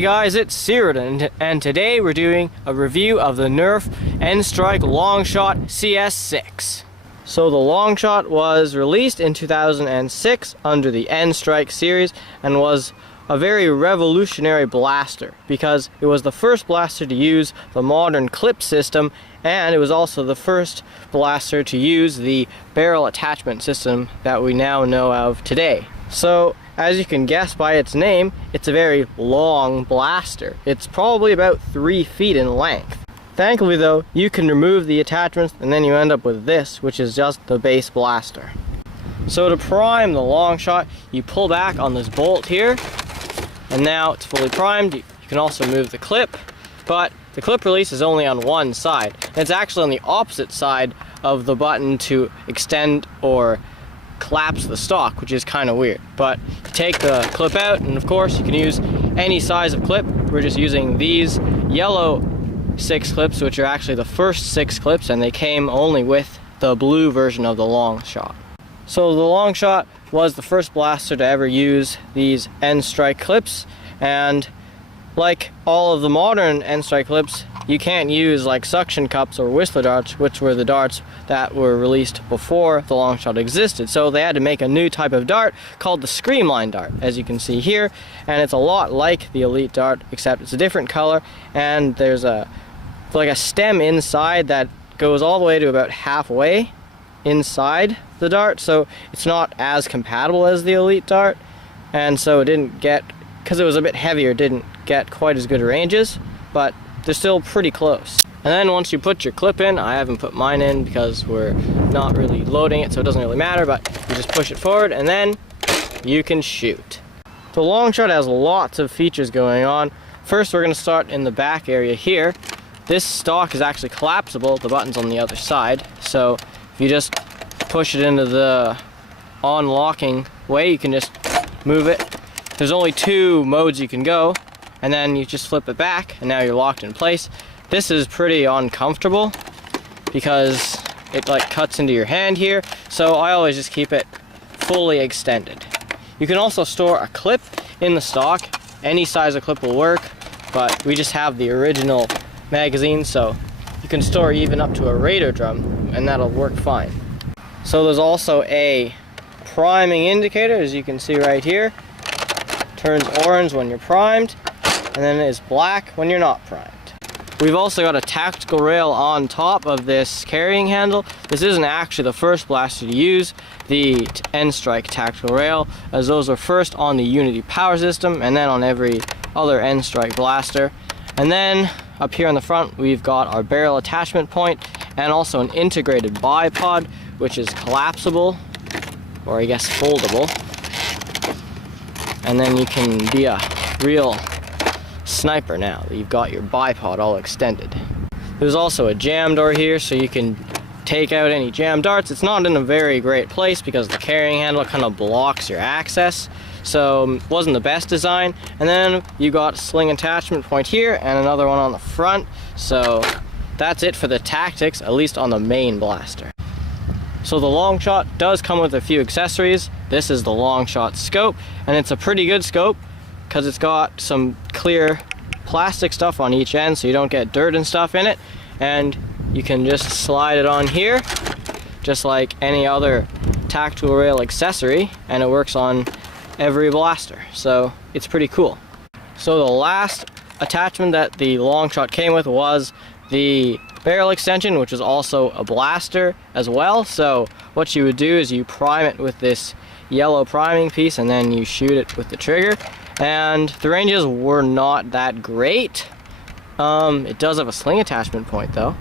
Hey guys, it's Cyril, and today we're doing a review of the Nerf Longshot CS-6. So the Longshot was released in 2006 under the N-Strike series and was a very revolutionary blaster because it was the first blaster to use the modern clip system, and it was also the first blaster to use the barrel attachment system that we now know of today. So, as you can guess by its name, it's a very long blaster. It's probably about 3 feet in length. Thankfully though, you can remove the attachments and then you end up with this, which is just the base blaster. So to prime the Longshot, you pull back on this bolt here, and now it's fully primed. You can also move the clip, but the clip release is only on one side. And it's actually on the opposite side of the button to extend or collapse the stock, which is kind of weird. But you take the clip out, and of course you can use any size of clip. We're just using these yellow 6 clips, which are actually the first 6 clips, and they came only with the blue version of the Longshot. So the Longshot was the first blaster to ever use these N-Strike clips, and like all of the modern N-Strike clips, you can't use like suction cups or whistler darts, which were the darts that were released before the Longshot existed. So they had to make a new type of dart called the Screamline dart, as you can see here, and it's a lot like the Elite dart, except it's a different color, and there's a stem inside that goes all the way to about halfway inside the dart, so it's not as compatible as the Elite dart, and so it didn't get, because it was a bit heavier, didn't get quite as good ranges, but they're still pretty close. And then once you put your clip in, I haven't put mine in because we're not really loading it, so it doesn't really matter, but you just push it forward and then you can shoot. The Longshot has lots of features going on. First, we're going to start in the back area here. This stock is actually collapsible. The button's on the other side, so if you just push it into the on-locking way, you can just move it. There's only 2 modes you can go, and then you just flip it back, and now you're locked in place. This is pretty uncomfortable because it like cuts into your hand here, so I always just keep it fully extended. You can also store a clip in the stock. Any size of clip will work, but we just have the original magazine, so you can store even up to a radar drum, and that'll work fine. So there's also a priming indicator, as you can see right here. Turns orange when you're primed, and then it is black when you're not primed. We've also got a tactical rail on top of this carrying handle. This isn't actually the first blaster to use the N-Strike tactical rail, as those were first on the Unity power system and then on every other N-Strike blaster. And then up here on the front we've got our barrel attachment point and also an integrated bipod, which is collapsible, or I guess foldable. And then you can be a real sniper now that you've got your bipod all extended. There's also a jam door here, so you can take out any jam darts. It's not in a very great place because the carrying handle kind of blocks your access, so it wasn't the best design. And then you got a sling attachment point here and another one on the front. So that's it for the tactics, at least on the main blaster. So the Longshot does come with a few accessories. This is the Longshot scope, and it's a pretty good scope because it's got some clear plastic stuff on each end so you don't get dirt and stuff in it, and you can just slide it on here just like any other tactical rail accessory, and it works on every blaster, so it's pretty cool. So the last attachment that the Longshot came with was the barrel extension, which is also a blaster as well. So what you would do is you prime it with this yellow priming piece and then you shoot it with the trigger, and the ranges were not that great. It does have a sling attachment point though.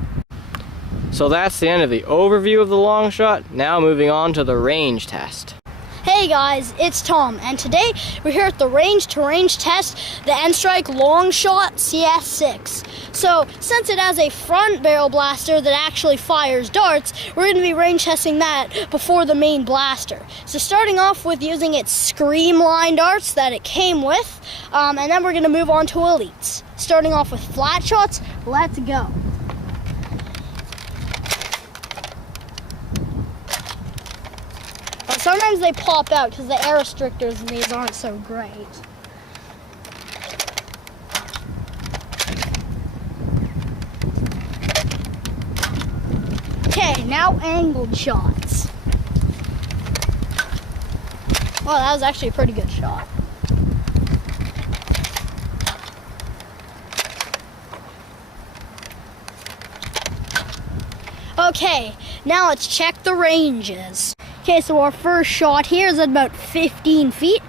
So that's the end of the overview of the Longshot. Now moving on to the range test. Hey guys, it's Tom, and today we're here at the range-to-range test, the N-Strike Longshot CS-6. So, since it has a front barrel blaster that actually fires darts, we're going to be range testing that before the main blaster. So starting off with using its Screamline darts that it came with, and then we're going to move on to Elites. Starting off with flat shots, let's go. Sometimes they pop out because the air restrictors in these aren't so great. now angled shots. Well, that was actually a pretty good shot. Okay, now let's check the ranges. Okay, so our first shot here is at about 15 feet.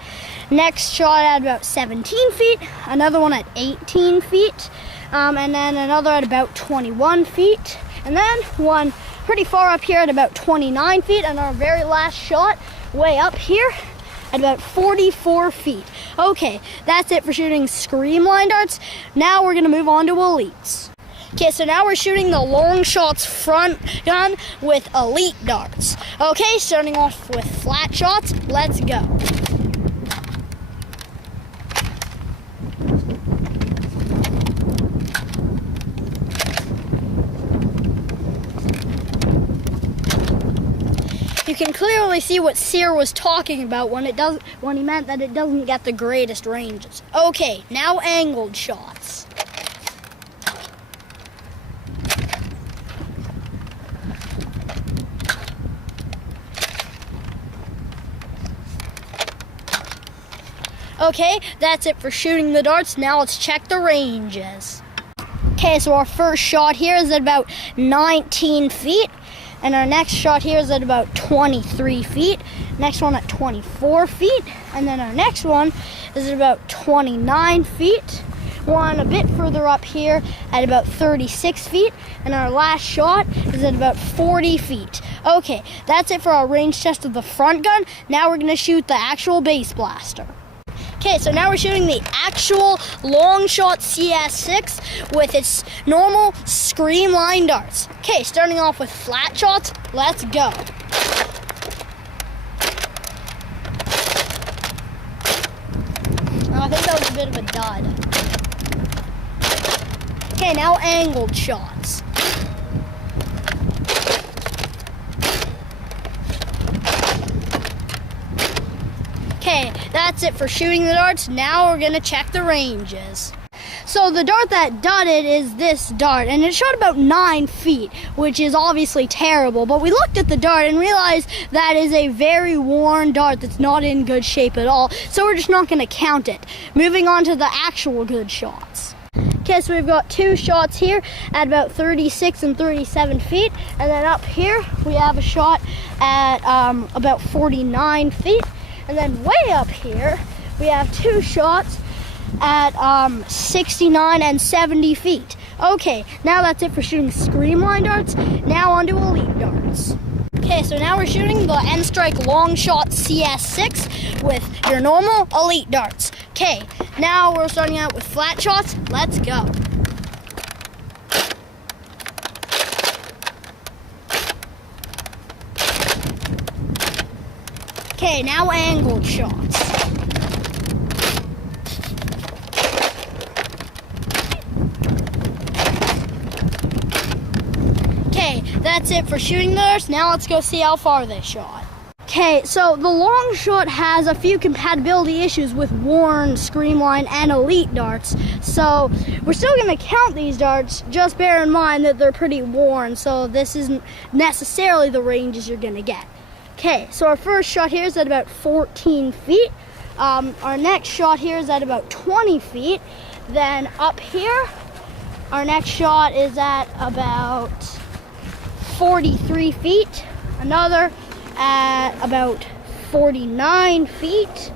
Next shot at about 17 feet. Another one at 18 feet. And then another at about 21 feet. And then one pretty far up here at about 29 feet. And our very last shot way up here at about 44 feet. Okay, that's it for shooting scream line darts. Now we're gonna move on to elites. Okay, so now we're shooting the Longshot's front gun with elite darts. Okay, starting off with flat shots, let's go. You can clearly see what Sear was talking about when he meant that it doesn't get the greatest ranges. Okay, now angled shots. Okay, that's it for shooting the darts. Now let's check the ranges. Okay, so our first shot here is at about 19 feet. And our next shot here is at about 23 feet. Next one at 24 feet. And then our next one is at about 29 feet. One a bit further up here at about 36 feet. And our last shot is at about 40 feet. Okay, that's it for our range test of the front gun. Now we're gonna shoot the actual base blaster. Okay, so now we're shooting the actual Longshot CS-6 with its normal scream line darts. Okay, starting off with flat shots, let's go. Oh, I think that was a bit of a dud. Okay, now angled shots. Okay, that's it for shooting the darts. Now we're gonna check the ranges. So the dart that dudded is this dart, and it shot about 9 feet, which is obviously terrible, but we looked at the dart and realized that is a very worn dart that's not in good shape at all, so we're just not gonna count it. Moving on to the actual good shots. Okay, so we've got two shots here at about 36 and 37 feet, and then up here we have a shot at about 49 feet. And then way up here, we have two shots at 69 and 70 feet. Okay, now that's it for shooting scream line darts. Now on to elite darts. Okay, so now we're shooting the N-Strike Longshot CS-6 with your normal elite darts. Okay, now we're starting out with flat shots. Let's go. Okay, now angled shots. Okay, that's it for shooting those. Now let's go see how far they shot. Okay, so the Longshot has a few compatibility issues with worn Screamline and Elite darts. So we're still gonna count these darts, just bear in mind that they're pretty worn, so this isn't necessarily the ranges you're gonna get. Okay, so our first shot here is at about 14 feet. Our next shot here is at about 20 feet. Then up here, our next shot is at about 43 feet. Another at about 49 feet.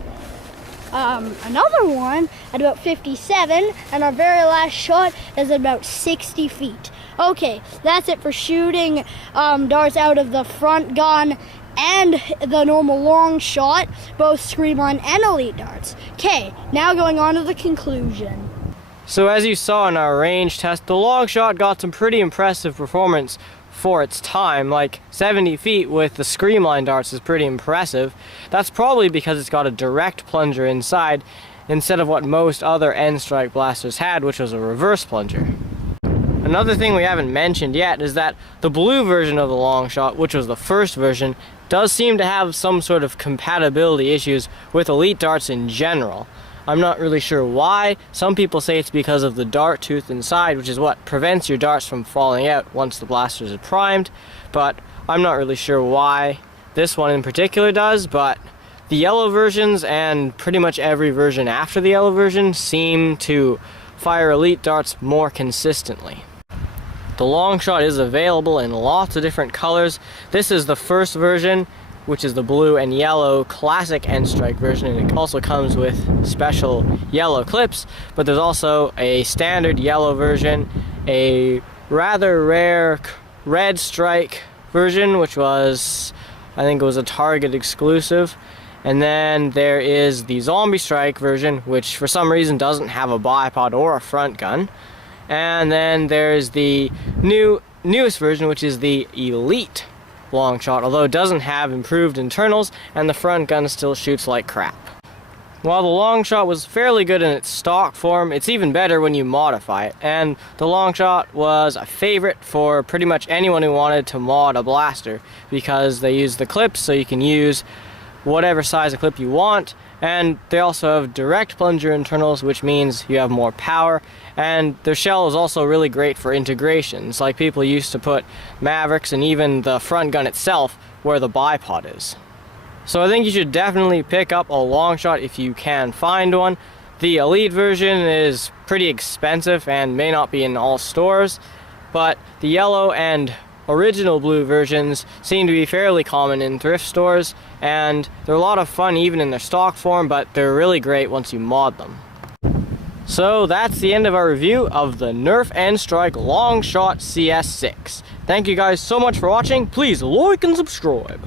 Another one at about 57. And our very last shot is at about 60 feet. Okay, that's it for shooting darts out of the front gun and the normal long shot, both Screamline and Elite darts. Okay, now going on to the conclusion. So as you saw in our range test, the long shot got some pretty impressive performance for its time. Like 70 feet with the Screamline darts is pretty impressive. That's probably because it's got a direct plunger inside instead of what most other N-Strike blasters had, which was a reverse plunger. Another thing we haven't mentioned yet is that the blue version of the long shot, which was the first version, does seem to have some sort of compatibility issues with Elite darts in general. I'm not really sure why. Some people say it's because of the dart tooth inside, which is what prevents your darts from falling out once the blasters are primed, but I'm not really sure why this one in particular does, but the yellow versions and pretty much every version after the yellow version seem to fire elite darts more consistently. The Longshot is available in lots of different colors. This is the first version, which is the blue and yellow classic end strike version, and it also comes with special yellow clips, but there's also a standard yellow version, a rather rare red strike version, which was, I think it was a Target exclusive, and then there is the zombie strike version, which for some reason doesn't have a bipod or a front gun, and then there's the newest version, which is the elite Longshot, although it doesn't have improved internals and the front gun still shoots like crap. While the Longshot was fairly good in its stock form, it's even better when you modify it, and the Longshot was a favorite for pretty much anyone who wanted to mod a blaster, because they use the clips so you can use whatever size of clip you want, and they also have direct plunger internals, which means you have more power, and their shell is also really great for integrations, like people used to put Mavericks and even the front gun itself where the bipod is. So I think you should definitely pick up a Longshot if you can find one. The elite version is pretty expensive and may not be in all stores, but the yellow and original blue versions seem to be fairly common in thrift stores, and they're a lot of fun even in their stock form, but they're really great once you mod them. So that's the end of our review of the Nerf N-Strike Longshot CS-6. Thank you guys so much for watching. Please like and subscribe.